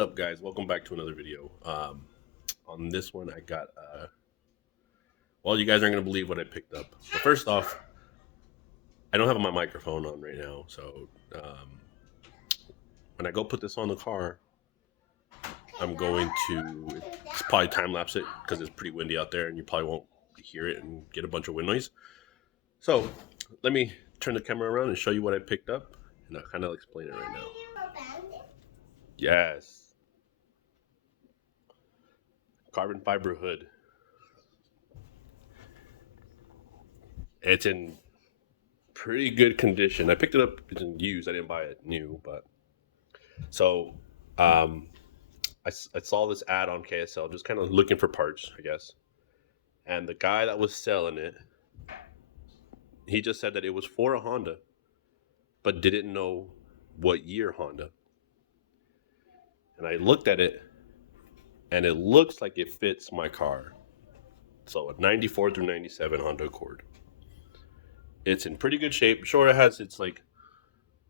up, guys? Welcome back to another video. On this one, I got well, you guys aren't gonna believe what I picked up. But first off, I don't have my microphone on right now, so when I go put this on the car, I'm going to it's probably time lapse it because it's pretty windy out there, and you probably won't hear it and get a bunch of wind noise. So let me turn the camera around and show you what I picked up, and I'll kind of explain it right now. Yes. Carbon fiber hood. It's in pretty good condition. I picked it up in used. I didn't buy it new, but so I saw this ad on KSL, just kind of looking for parts, I guess. And the guy that was selling it, he just said that it was for a Honda, but didn't know what year Honda. And I looked at it, and it looks like it fits my car. So a 94 through 97 Honda Accord. It's in pretty good shape. Sure, it has its like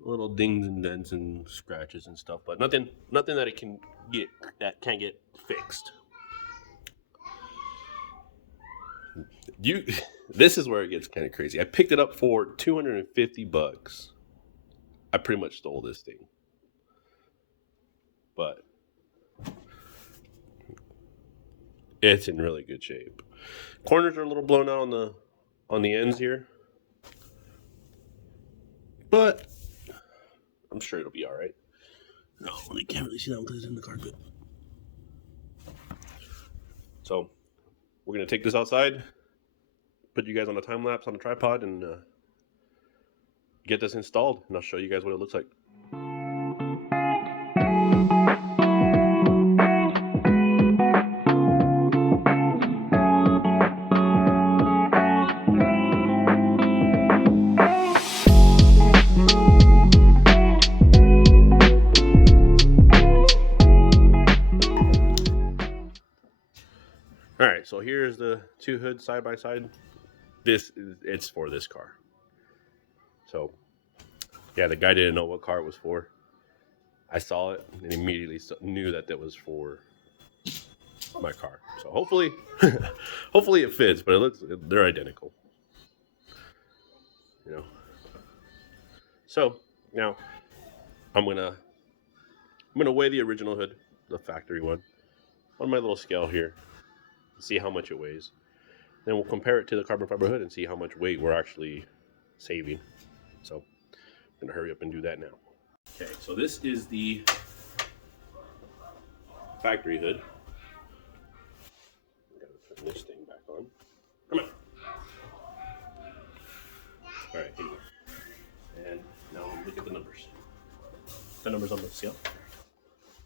little dings and dents and scratches and stuff, but nothing that it can't get fixed. This is where it gets kind of crazy. I picked it up for $250. I pretty much stole this thing. But it's in really good shape. Corners are a little blown out on the ends here, but I'm sure it'll be all right. No, you can't really see that because it's in the carpet. So we're gonna take this outside, put you guys on a time lapse on a tripod, and get this installed, and I'll show you guys what it looks like. All right, so here's the two hoods side by side. It's for this car. So, yeah, the guy didn't know what car it was for. I saw it and immediately knew that was for my car. So hopefully, hopefully it fits. But they're identical. You know. So now I'm gonna weigh the original hood, the factory one, on my little scale here. See how much it weighs. Then we'll compare it to the carbon fiber hood and see how much weight we're actually saving. So I'm gonna hurry up and do that now. Okay, so this is the factory hood. I gotta turn this thing back on. Come on. All right, here you go. And now look at the numbers. The numbers on the scale.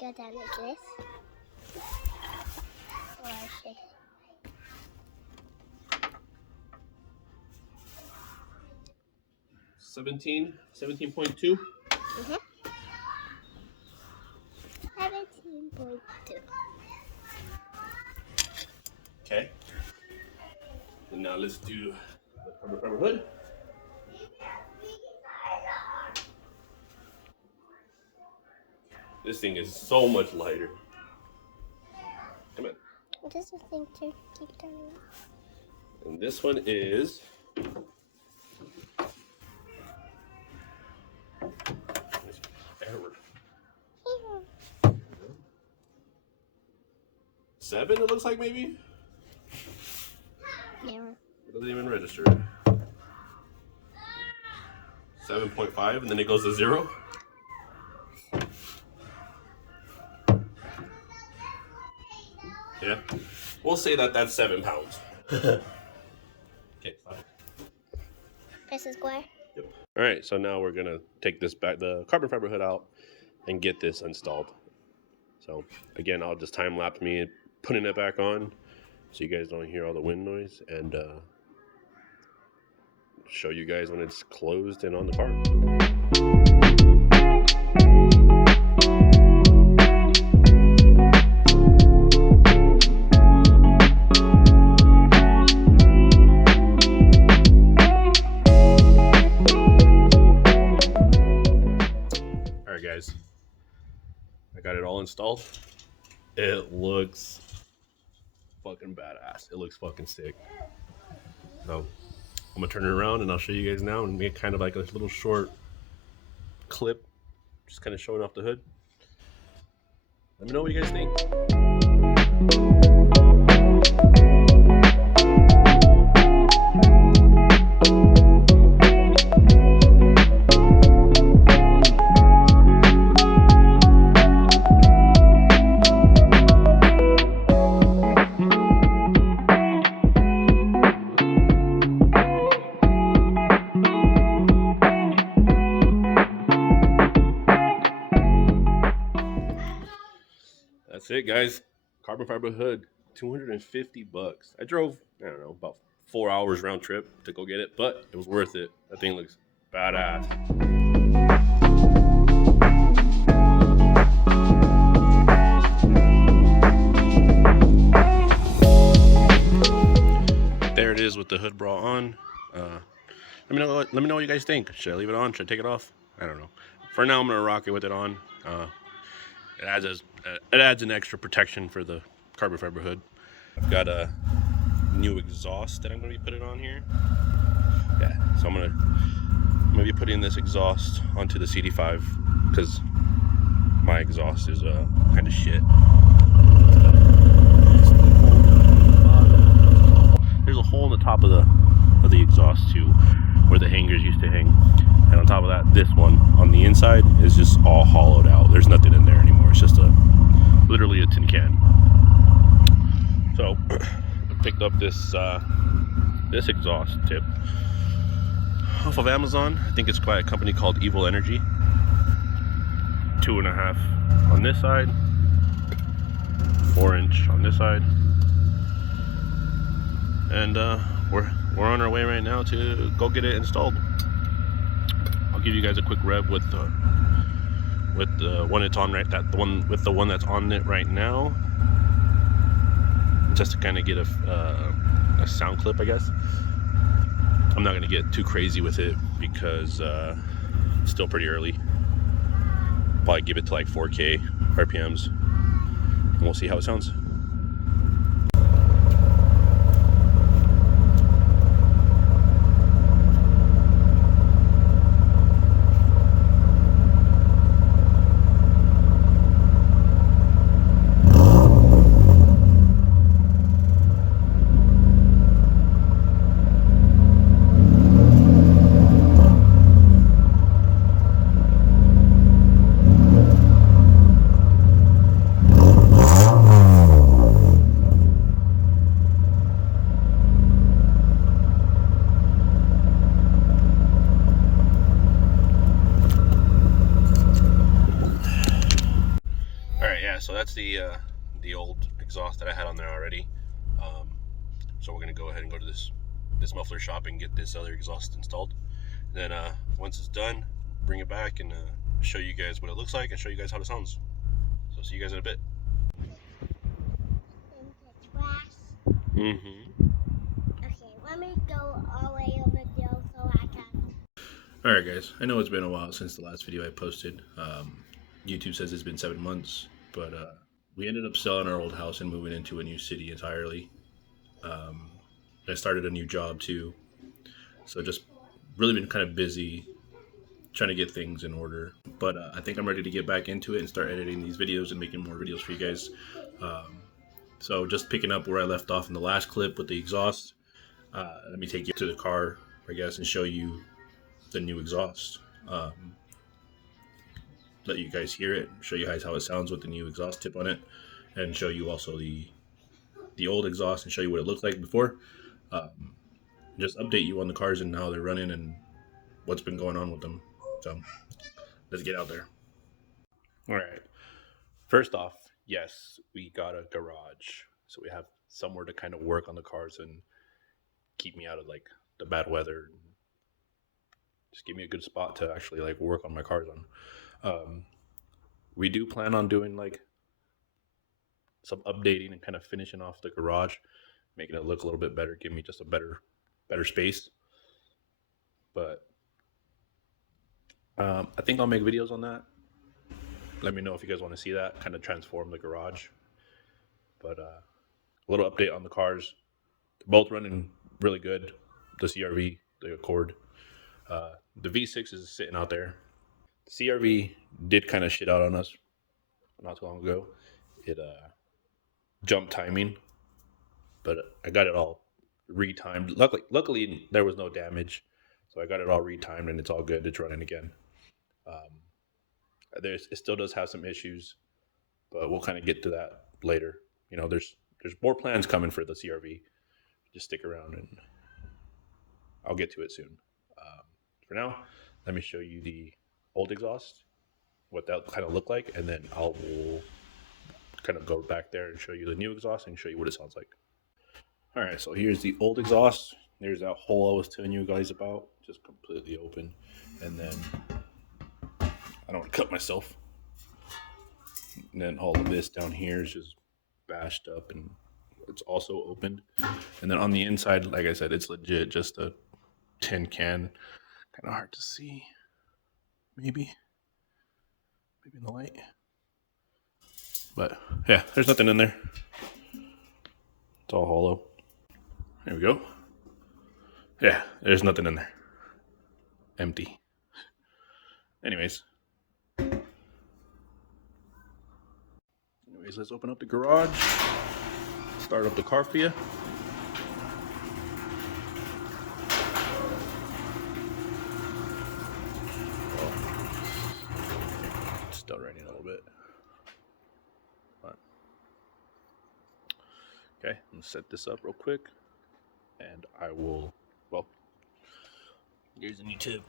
Go down like this. Or I should. 17.2. 17.2. Okay. And now let's do the carbon fiber hood. This thing is so much lighter. Come on. What does this thing keep turning? And this one is 7, it looks like, maybe? Yeah. It doesn't even register. 7.5, and then it goes to 0. Yeah. We'll say that's 7 pounds. Okay, stop. Press the square. Yep. All right, so now we're gonna take this back, the carbon fiber hood out, and get this installed. So again, I'll just time lapse me putting it back on, so you guys don't hear all the wind noise, and show you guys when it's closed and on the car. all installed. It looks fucking badass. It looks fucking sick. So I'm gonna turn it around and I'll show you guys now and make kind of like a little short clip, just kind of showing off the hood. Let me know what you guys think. That's it, guys. Carbon fiber hood, $250. I drove, I don't know, about 4 hours round trip to go get it, but it was worth it. That thing looks badass. There it is with the hood bra on. Let me know what you guys think. Should I leave it on? Should I take it off? I don't know. For now, I'm gonna rock it with it on. It adds an extra protection for the carbon fiber hood. I've got a new exhaust that I'm gonna be putting on here. Yeah, so I'm gonna be putting this exhaust onto the CD5 because my exhaust is kind of shit. There's a hole in the top of the exhaust too, where the hangers used to hang. And on top of that, this one on the inside is just all hollowed out. There's nothing in there anymore. It's just literally a tin can. So I picked up this exhaust tip off of Amazon. I think it's by a company called Evil Energy. 2.5 on this side, 4-inch on this side, and we're on our way right now to go get it installed. I'll give you guys a quick rev with the one it's on the one that's on it right now, just to kind of get a sound clip, I guess. I'm not gonna get too crazy with it because it's still pretty early. Probably give it to like 4K RPMs, and we'll see how it sounds. So that's the old exhaust that I had on there already. So we're gonna go ahead and go to this muffler shop and get this other exhaust installed. Then once it's done, bring it back and show you guys what it looks like and show you guys how it sounds. So see you guys in a bit. Okay, let me go all the way over there so I can. Alright guys, I know it's been a while since the last video I posted. YouTube says it's been 7 months, but we ended up selling our old house and moving into a new city entirely. I started a new job too, so just really been kind of busy trying to get things in order. But I think I'm ready to get back into it and start editing these videos and making more videos for you guys. So just picking up where I left off in the last clip with the exhaust. Let me take you to the car, I guess, and show you the new exhaust. Let you guys hear it, show you guys how it sounds with the new exhaust tip on it, and show you also the old exhaust and show you what it looked like before. Just update you on the cars and how they're running and what's been going on with them. So let's get out there. All right. First off, yes, we got a garage, so we have somewhere to kind of work on the cars and keep me out of like the bad weather. Just give me a good spot to actually like work on my cars on. We do plan on doing like some updating and kind of finishing off the garage, making it look a little bit better, give me just a better space. But I think I'll make videos on that. let me know if you guys want to see that, kind of transform the garage. But a little update on the cars. They're both running really good. The CRV, the Accord. The V6 is sitting out there. The CRV did kind of shit out on us not too long ago. It jumped timing, but I got it all retimed. Luckily, there was no damage, so I got it all retimed and it's all good. It's running again. It still does have some issues, but we'll kind of get to that later. You know, there's more plans coming for the CRV. Just stick around and I'll get to it soon. For now, let me show you the old exhaust, what that kind of looked like, and then I'll kind of go back there and show you the new exhaust and show you what it sounds like. All right, so here's the old exhaust. There's that hole I was telling you guys about, just completely open. And then I don't want to cut myself. And then all of this down here is just bashed up and it's also opened. And then on the inside, like I said, it's legit just a tin can. Kind of hard to see. Maybe in the light. But yeah, there's nothing in there. It's all hollow. There we go. Yeah, there's nothing in there. Empty. Anyways, let's open up the garage. Start up the car for you. It's still raining a little bit. Okay, I'm gonna set this up real quick, and I will. Well, here's a new tip.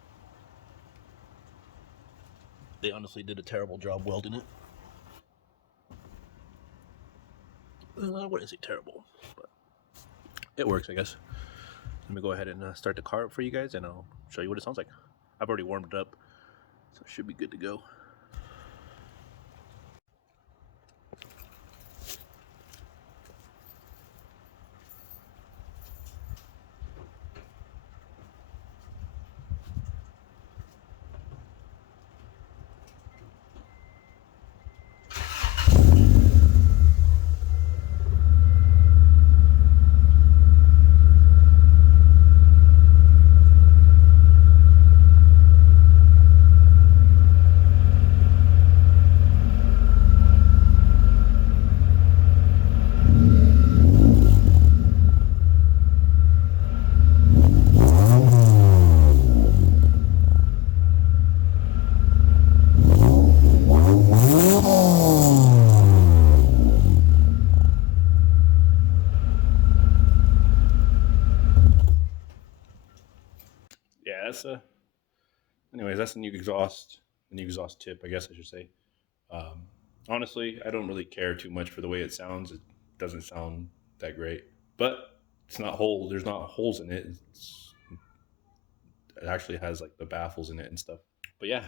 They honestly did a terrible job welding it. I wouldn't say terrible, but it works, I guess. Let me go ahead and start the car up for you guys, and I'll show you what it sounds like. I've already warmed it up, so it should be good to go. Yeah, that's the new exhaust tip, I guess I should say. Honestly, I don't really care too much for the way it sounds. It doesn't sound that great, but there's not holes in it. It actually has like the baffles in it and stuff. But yeah,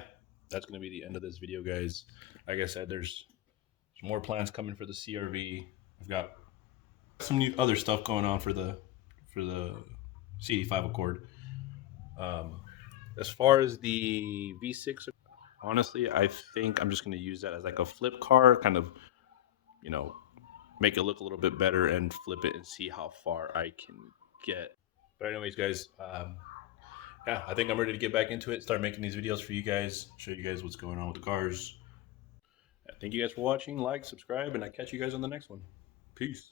that's going to be the end of this video, guys. Like I said, there's more plans coming for the CRV. I've got some new other stuff going on for the CD5 Accord. As far as the V6, honestly, I think I'm just going to use that as like a flip car, kind of, you know, make it look a little bit better and flip it and see how far I can get. But anyways, guys, yeah, I think I'm ready to get back into it, start making these videos for you guys, show you guys what's going on with the cars. Thank you guys for watching. Like, subscribe, and I'll catch you guys on the next one. Peace.